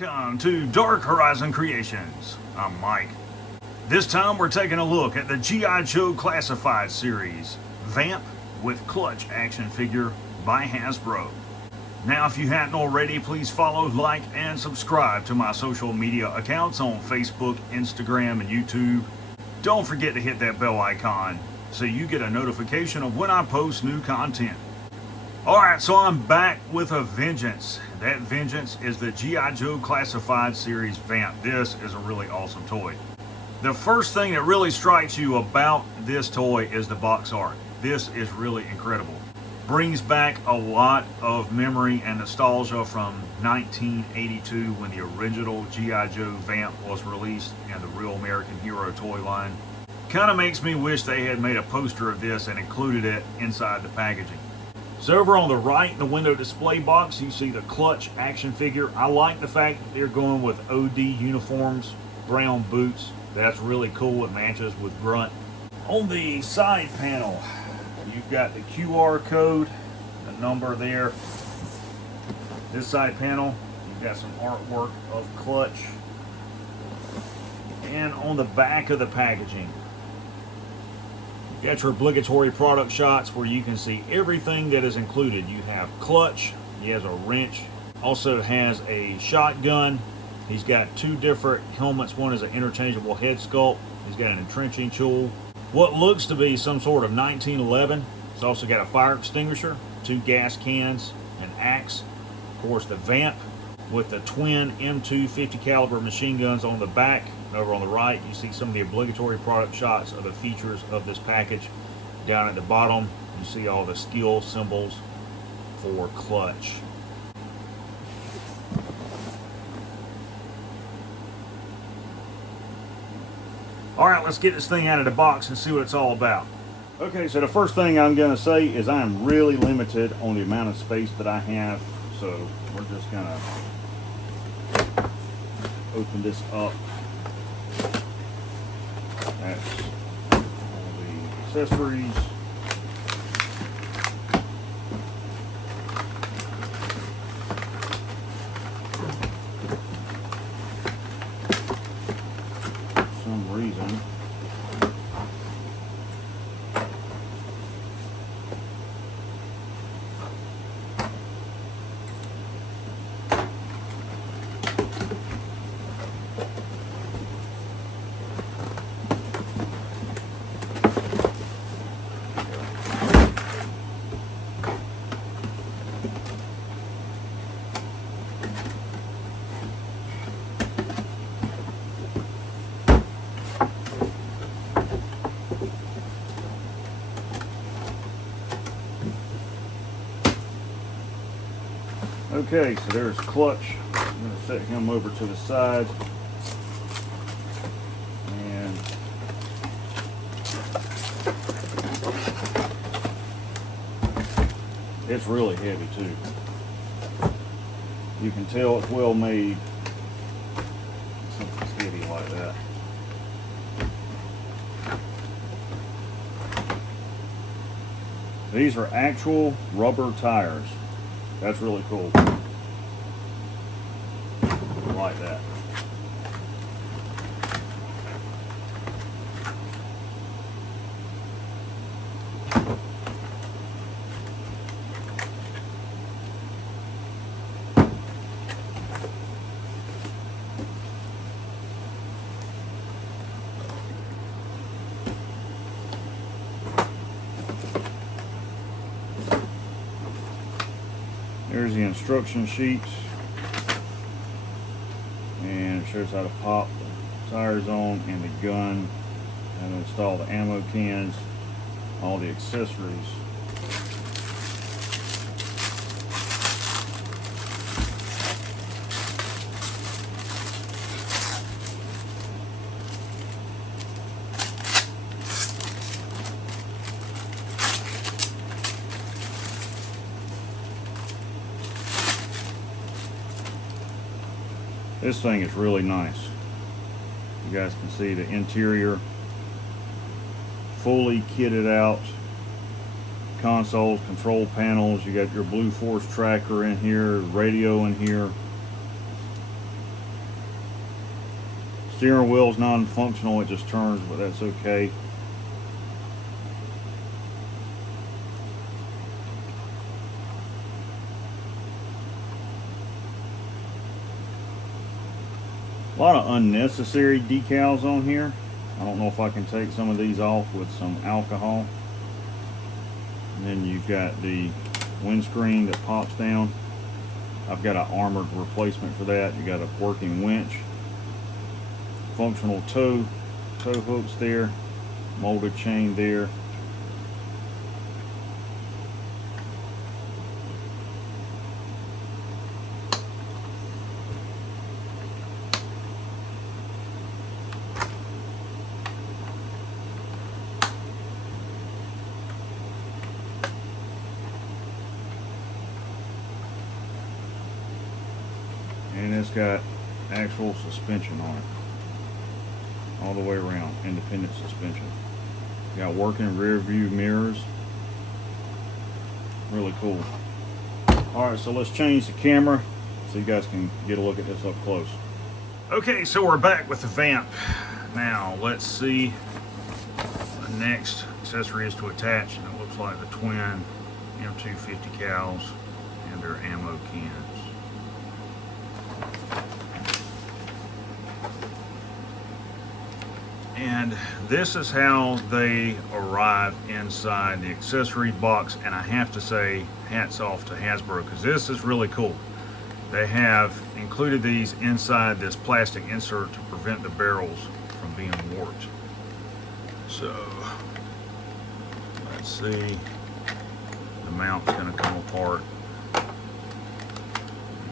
Welcome to Dark Horizon Creations. I'm Mike. This time we're taking a look at the G.I. Joe Classified series, Vamp with Clutch action figure by Hasbro. Now if you hadn't already, please follow, like, and subscribe to my social media accounts on Facebook, Instagram, and YouTube. Don't forget to hit that bell icon so you get a notification of when I post new content. Alright, so I'm back with a vengeance. That vengeance is the G.I. Joe Classified series Vamp. This is a really awesome toy. The first thing that really strikes you about this toy is the box art. This is really incredible. Brings back a lot of memory and nostalgia from 1982 when the original G.I. Joe Vamp was released in the Real American Hero toy line. Kind of makes me wish they had made a poster of this and included it inside the packaging. So over on the right in the window display box, you see the Clutch action figure. I like the fact that they're going with OD uniforms, brown boots. That's really cool. It matches with Grunt. On the side panel, you've got the QR code, the number there. This side panel, you've got some artwork of Clutch. And on the back of the packaging, you got your obligatory product shots where you can see everything that is included. You have Clutch, he has a wrench, also has a shotgun. He's got two different helmets. One is an interchangeable head sculpt. He's got an entrenching tool. What looks to be some sort of 1911. He's also got a fire extinguisher, two gas cans, an axe. Of course, the Vamp with the twin M2 50 caliber machine guns on the back. Over on the right, you see some of the obligatory product shots of the features of this package. Down at the bottom, you see all the skill symbols for Clutch. Alright, let's get this thing out of the box and see what it's all about. Okay, so the first thing I'm going to say is I am really limited on the amount of space that I have. So we're just going to open this up. That's all the accessories. For some reason, okay, so there's Clutch. I'm going to set him over to the side. And it's really heavy too. You can tell it's well made. Something's heavy like that. These are actual rubber tires. That's really cool. I like that. There's the instruction sheets, and it shows how to pop the tires on and the gun, and install the ammo cans, all the accessories. This thing is really nice. You guys can see the interior, fully kitted out. Consoles, control panels, you got your Blue Force tracker in here, radio in here. Steering wheel's non-functional, it just turns, but that's okay. A lot of unnecessary decals on here. I don't know if I can take some of these off with some alcohol. And then you've got the windscreen that pops down. I've got an armored replacement for that. You got a working winch, functional tow hooks there, molded chain there. And it's got actual suspension on it all the way around, independent suspension. Got working rear view mirrors, really cool. Alright, so let's change the camera so you guys can get a look at this up close. Okay, so we're back with the Vamp. Now let's see what the next accessory is to attach, and it looks like the twin M250 cals and their ammo cans. And this is how they arrive inside the accessory box, and I have to say hats off to Hasbro, because this is really cool. They have included these inside this plastic insert to prevent the barrels from being warped. So let's see, the mount's going to come apart,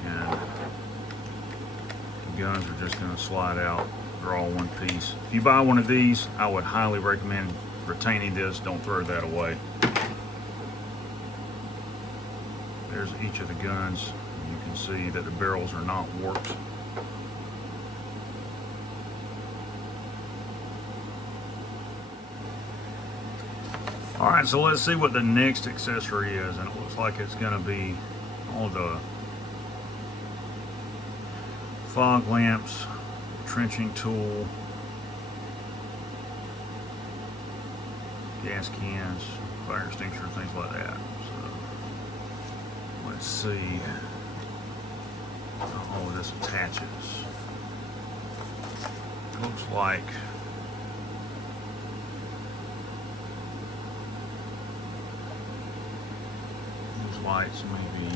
and the guns are just going to slide out. They're all one piece. If you buy one of these, I would highly recommend retaining this. Don't throw that away. There's each of the guns. You can see that the barrels are not warped. Alright, so let's see what the next accessory is, and it looks like it's going to be all the fog lamps, trenching tool, gas cans, fire extinguisher, things like that. So let's see how all of this attaches. It looks like these lights maybe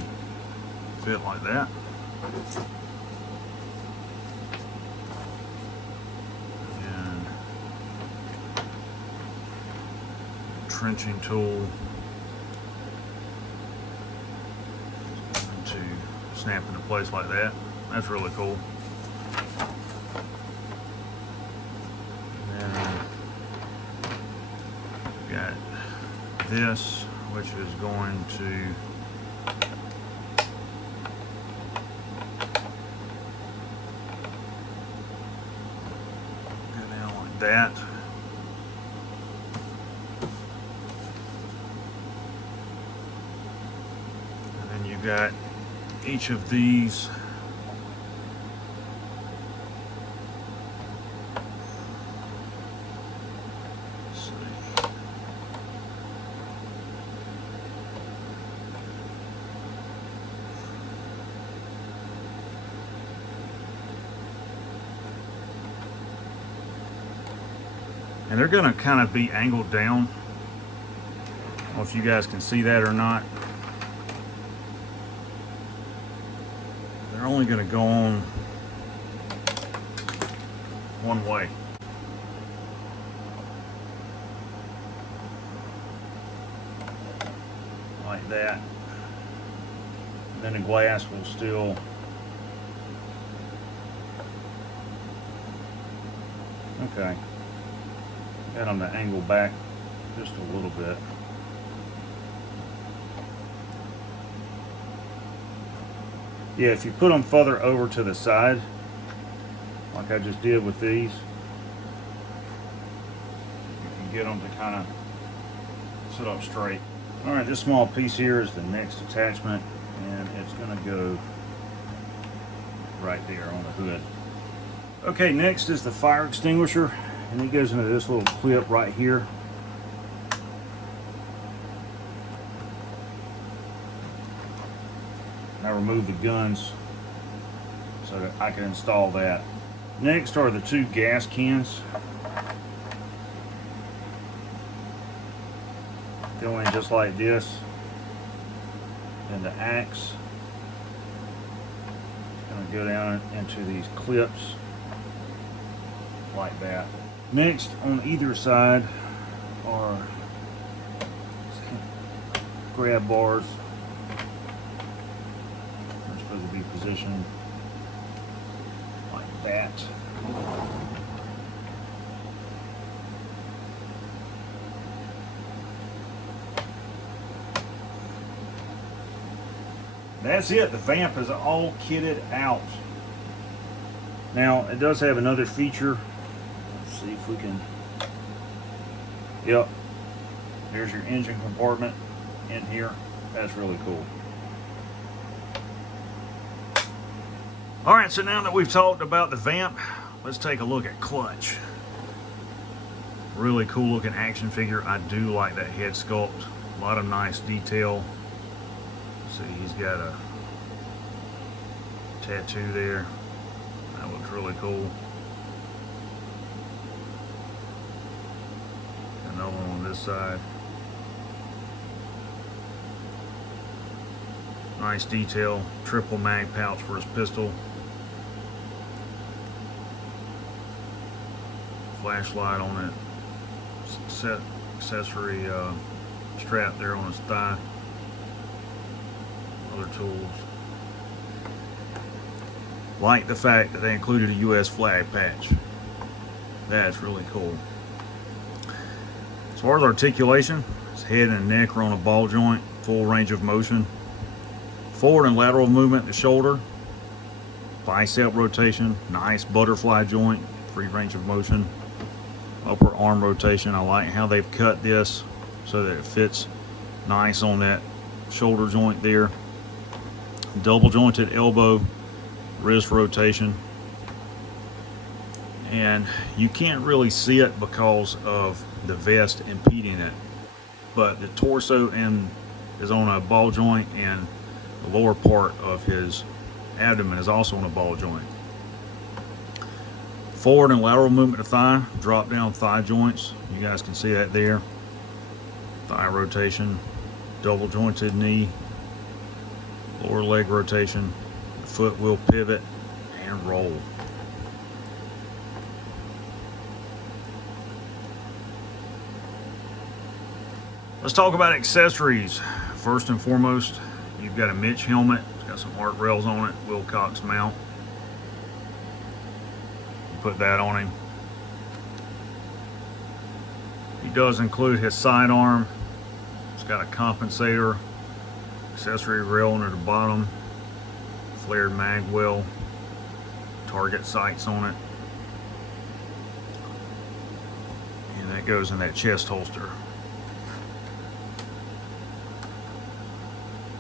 fit like that. Trenching tool to snap into place like that. That's really cool. And then we've got this, which is going to go down like that. You've got each of these and they're going to kind of be angled down. I don't know if you guys can see that or not. They're only going to go on one way. Like that. And then the glass will still okay. Got them to angle back just a little bit. Yeah, if you put them further over to the side, like I just did with these, you can get them to kind of sit up straight. Alright, this small piece here is the next attachment, and it's going to go right there on the hood. Okay, next is the fire extinguisher, and it goes into this little clip right here. I remove the guns so that I can install that. Next are the two gas cans. Go in just like this. And the axe is going to go down into these clips like that. Next, on either side are grab bars. They're supposed to be positioned like that. That's it. The Vamp is all kitted out. Now, it does have another feature. Let's see if we can. Yep. There's your engine compartment in here. That's really cool. Alright, so now that we've talked about the Vamp, let's take a look at Clutch. Really cool looking action figure. I do like that head sculpt. A lot of nice detail. See, he's got a tattoo there. That looks really cool. Another one on this side. Nice detail. Triple mag pouch for his pistol. Flashlight on it. Set accessory strap there on his thigh. Other tools. Like the fact that they included a US flag patch. That's really cool. As far as articulation, his head and neck are on a ball joint, full range of motion. Forward and lateral movement the shoulder. Bicep rotation, nice butterfly joint, free range of motion. Upper arm rotation, I like how they've cut this so that it fits nice on that shoulder joint there. Double jointed elbow, wrist rotation. And you can't really see it because of the vest impeding it. But the torso is on a ball joint, and the lower part of his abdomen is also on a ball joint. Forward and lateral movement of thigh, drop down thigh joints. You guys can see that there. Thigh rotation, double jointed knee, lower leg rotation, foot will pivot and roll. Let's talk about accessories. First and foremost, you've got a Mitch helmet. It's got some art rails on it, Wilcox mount. Put that on him. He does include his sidearm. It's got a compensator, accessory rail under the bottom, flared mag well, target sights on it, and that goes in that chest holster.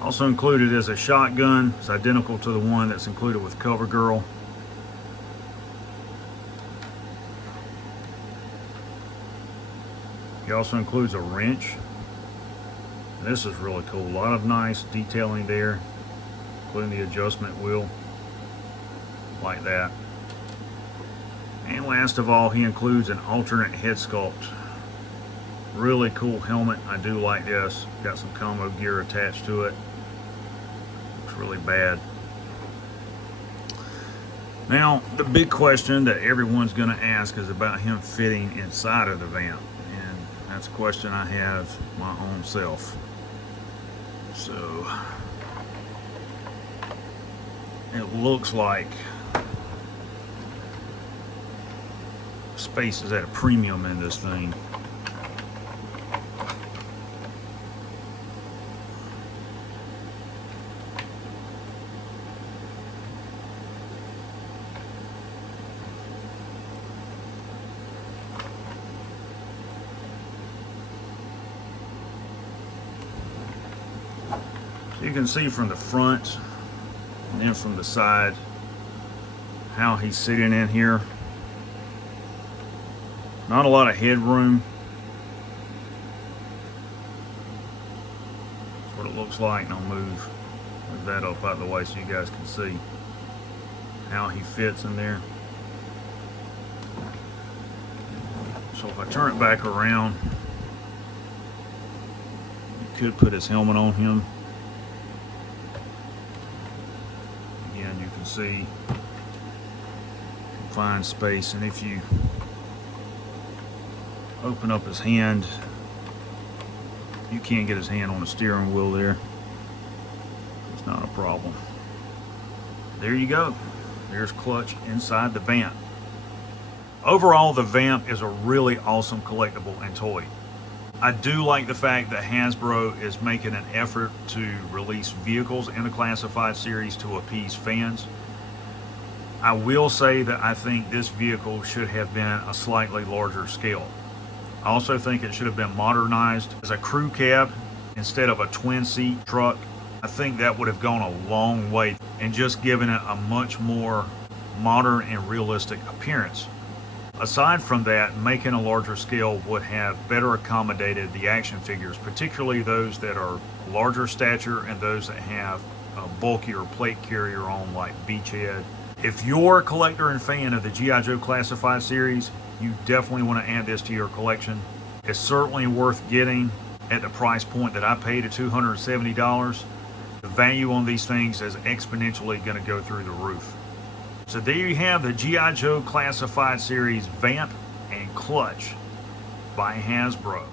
Also included is a shotgun. It's identical to the one that's included with CoverGirl. He also includes a wrench. This is really cool. A lot of nice detailing there, including the adjustment wheel, like that. And last of all, he includes an alternate head sculpt. Really cool helmet. I do like this. Got some combo gear attached to it. Looks really bad. Now, the big question that everyone's going to ask is about him fitting inside of the Vamp. That's a question I have my own self. So it looks like space is at a premium in this thing. You can see from the front and then from the side how he's sitting in here. Not a lot of headroom. That's what it looks like, and I'll move that up out of the way so you guys can see how he fits in there. So if I turn it back around, you could put his helmet on him. Again, you can see confined space, and if you open up his hand, you can't get his hand on the steering wheel there. It's not a problem. There you go. There's Clutch inside the Vamp. Overall, the Vamp is a really awesome collectible and toy. I do like the fact that Hasbro is making an effort to release vehicles in the classified series to appease fans. I will say that I think this vehicle should have been a slightly larger scale. I also think it should have been modernized as a crew cab instead of a twin-seat truck. I think that would have gone a long way in just giving it a much more modern and realistic appearance. Aside from that, making a larger scale would have better accommodated the action figures, particularly those that are larger stature and those that have a bulkier plate carrier on, like Beachhead. If you're a collector and fan of the G.I. Joe Classified series, you definitely want to add this to your collection. It's certainly worth getting at the price point that I paid at $270. The value on these things is exponentially going to go through the roof. So there you have the G.I. Joe Classified series Vamp and Clutch by Hasbro.